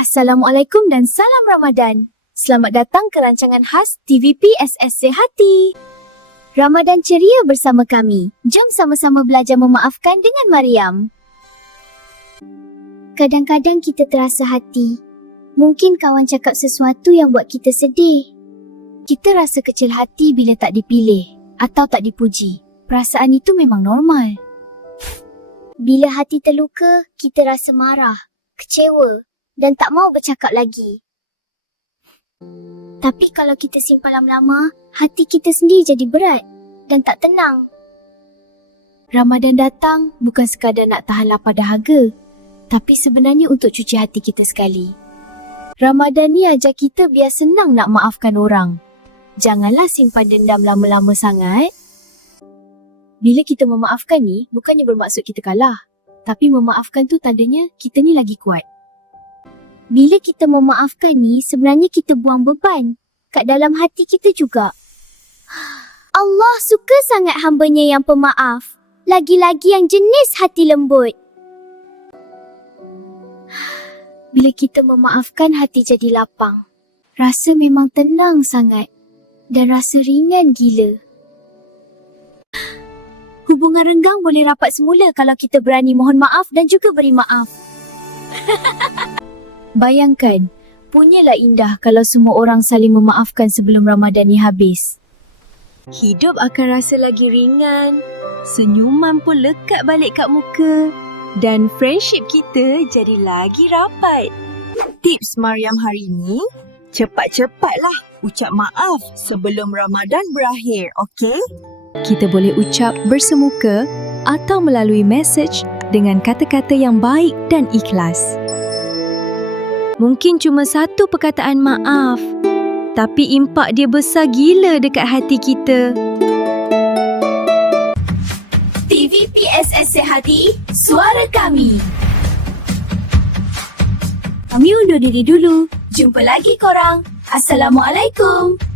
Assalamualaikum dan salam Ramadan. Selamat datang ke rancangan khas TVP SSC Hati. Ramadan ceria bersama kami. Jom sama-sama belajar memaafkan dengan Mariam. Kadang-kadang kita terasa hati. Mungkin kawan cakap sesuatu yang buat kita sedih. Kita rasa kecil hati bila tak dipilih atau tak dipuji. Perasaan itu memang normal. Bila hati terluka, kita rasa marah, kecewa dan tak mau bercakap lagi. Tapi kalau kita simpan lama-lama, hati kita sendiri jadi berat dan tak tenang. Ramadan datang bukan sekadar nak tahan lapar dahaga, tapi sebenarnya untuk cuci hati kita sekali. Ramadan ni ajar kita biar senang nak maafkan orang. Janganlah simpan dendam lama-lama sangat. Bila kita memaafkan ni, bukannya bermaksud kita kalah. Tapi memaafkan tu tandanya kita ni lagi kuat. Bila kita memaafkan ni, sebenarnya kita buang beban kat dalam hati kita juga. Allah suka sangat hambanya yang pemaaf. Lagi-lagi yang jenis hati lembut. Bila kita memaafkan, hati jadi lapang. Rasa memang tenang sangat. Dan rasa ringan gila. Hubungan renggang boleh rapat semula kalau kita berani mohon maaf dan juga beri maaf. Bayangkan, punyalah indah kalau semua orang saling memaafkan sebelum Ramadan ni habis. Hidup akan rasa lagi ringan, senyuman pun lekat balik kat muka dan friendship kita jadi lagi rapat. Tips Mariam hari ni, cepat-cepatlah ucap maaf sebelum Ramadan berakhir, okey? Kita boleh ucap bersemuka atau melalui mesej dengan kata-kata yang baik dan ikhlas. Mungkin cuma satu perkataan maaf, tapi impak dia besar gila dekat hati kita. TVP SSC Hati, suara kami. Kami undur diri dulu. Jumpa lagi korang. Assalamualaikum.